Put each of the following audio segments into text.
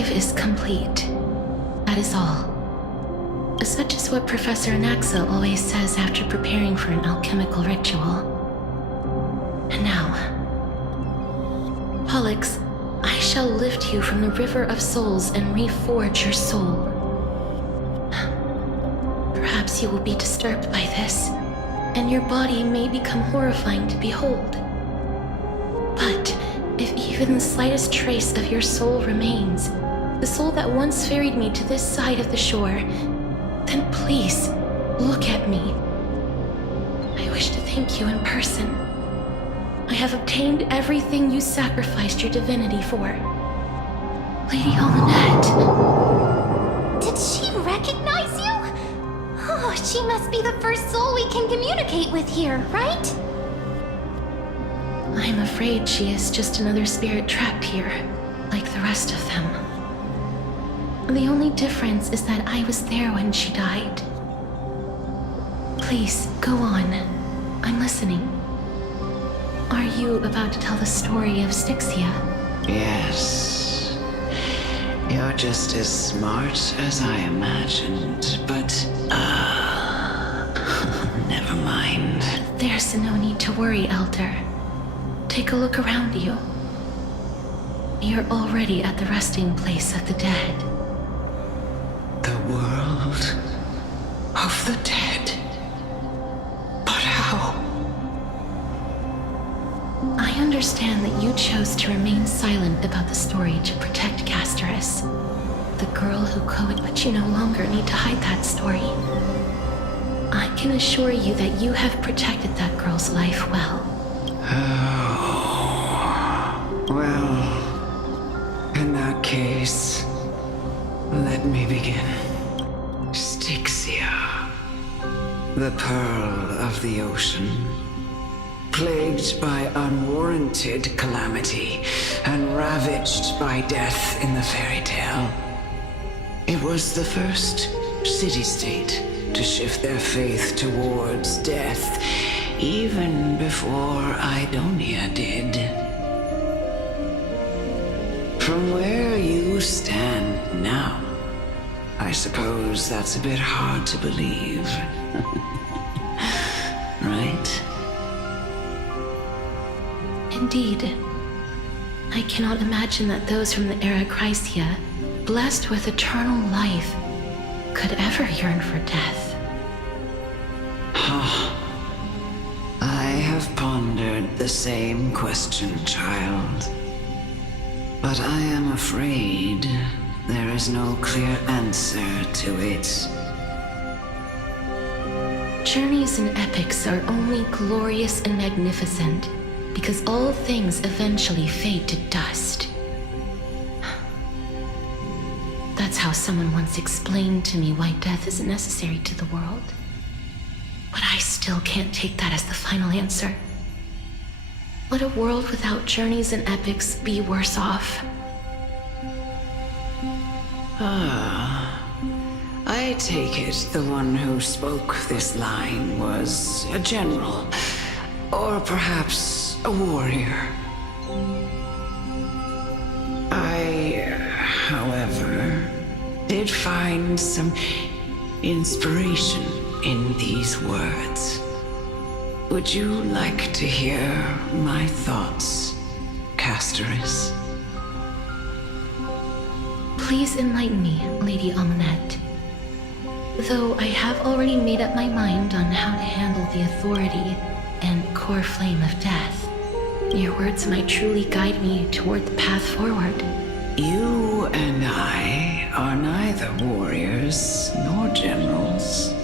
objective is complete. That is all. Such is what Professor Anaxa always says after preparing for an alchemical ritual. And now, Pollux, I shall lift you from the river of souls and reforge your soul. Perhaps you will be disturbed by this, and your body may become horrifying to behold. But if even the slightest trace of your soul remains, the soul that once ferried me to this side of the shore, then please, look at me. I wish to thank you in person. I have obtained everything you sacrificed your divinity for. Lady Almanette. Did she recognize you? Oh, she must be the first soul we can communicate with here, right? I'm afraid she is just another spirit trapped here, like the rest of them. The only difference is that I was there when she died. Please, go on. I'm listening. Are you about to tell the story of Styxia? Yes. You're just as smart as I imagined, but, never mind. There's no need to worry, Elder. Take a look around you. You're already at the resting place of the dead. The world of the dead? But how? I understand that you chose to remain silent about the story to protect Casterus, the girl who but you no longer need to hide that story. I can assure you that you have protected that girl's life well. Oh, well, in that case, let me begin. Styxia, the pearl of the ocean, plagued by unwarranted calamity and ravaged by death in the fairy tale. It was the first city-state to shift their faith towards death, even before Idonia did. From where you stand now, I suppose that's a bit hard to believe. Right? Indeed. I cannot imagine that those from the era Chrysia, blessed with eternal life, could ever yearn for death. I have pondered the same question, child. But I am afraid there is no clear answer to it. Journeys and epics are only glorious and magnificent because all things eventually fade to dust. That's how someone once explained to me why death is necessary to the world. But I still can't take that as the final answer. Would a world without journeys and epics be worse off? I take it the one who spoke this line was a general, or perhaps a warrior. I, however, did find some inspiration in these words. Would you like to hear my thoughts, Casterus? Please enlighten me, Lady Almanette. Though I have already made up my mind on how to handle the authority and core flame of death, your words might truly guide me toward the path forward. You and I are neither warriors nor generals.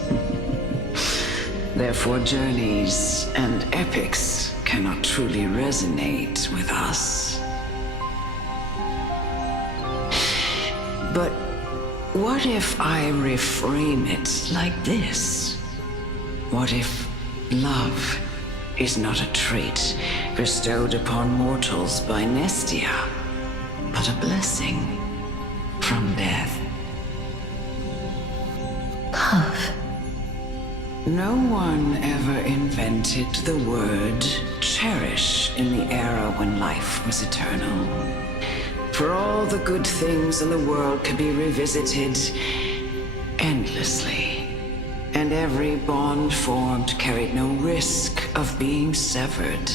Therefore, journeys and epics cannot truly resonate with us. But what if I reframe it like this? What if love is not a trait bestowed upon mortals by Nestia, but a blessing from death? Love. No one ever invented the word cherish in the era when life was eternal. For all the good things in the world could be revisited endlessly, and every bond formed carried no risk of being severed.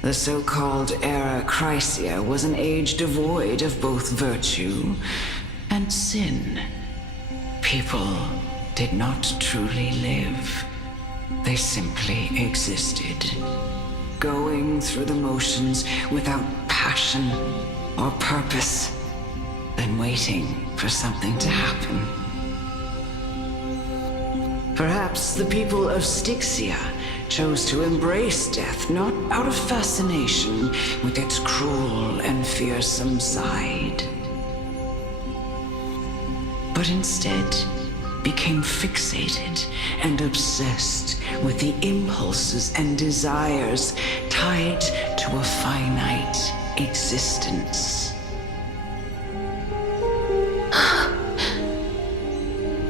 The so-called Era Chrysia was an age devoid of both virtue and sin. People did not truly live. They simply existed, going through the motions without passion or purpose, then waiting for something to happen. Perhaps the people of Styxia chose to embrace death not out of fascination with its cruel and fearsome side, but instead became fixated and obsessed with the impulses and desires tied to a finite existence.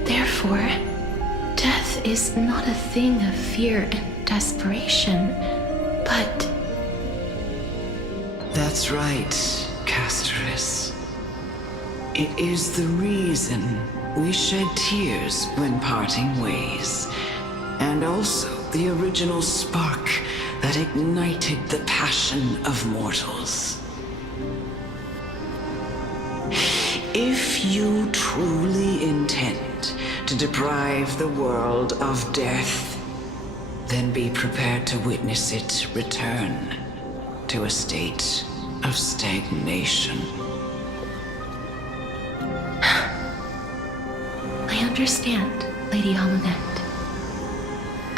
Therefore, death is not a thing of fear and desperation, but... That's right, Casterus. It is the reason we shed tears when parting ways, and also the original spark that ignited the passion of mortals. If you truly intend to deprive the world of death, then be prepared to witness it return to a state of stagnation. I understand, Lady Amunet.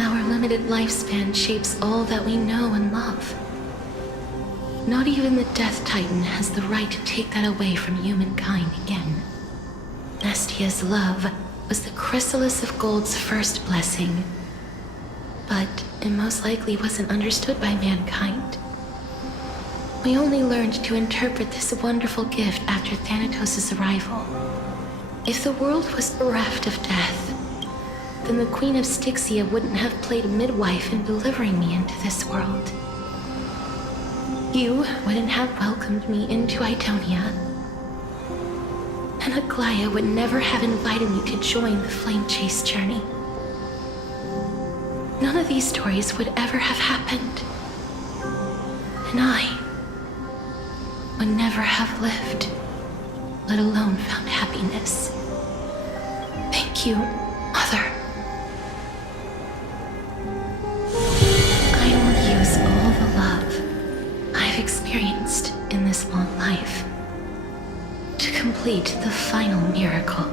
Our limited lifespan shapes all that we know and love. Not even the Death Titan has the right to take that away from humankind again. Nestia's love was the chrysalis of Gold's first blessing, but it most likely wasn't understood by mankind. We only learned to interpret this wonderful gift after Thanatos' arrival. If the world was bereft of death, then the Queen of Styxia wouldn't have played midwife in delivering me into this world. You wouldn't have welcomed me into Itonia, and Aglaya would never have invited me to join the Flame Chase journey. None of these stories would ever have happened, and I would never have lived, let alone found happiness. Thank you, Mother. I will use all the love I've experienced in this long life to complete the final miracle.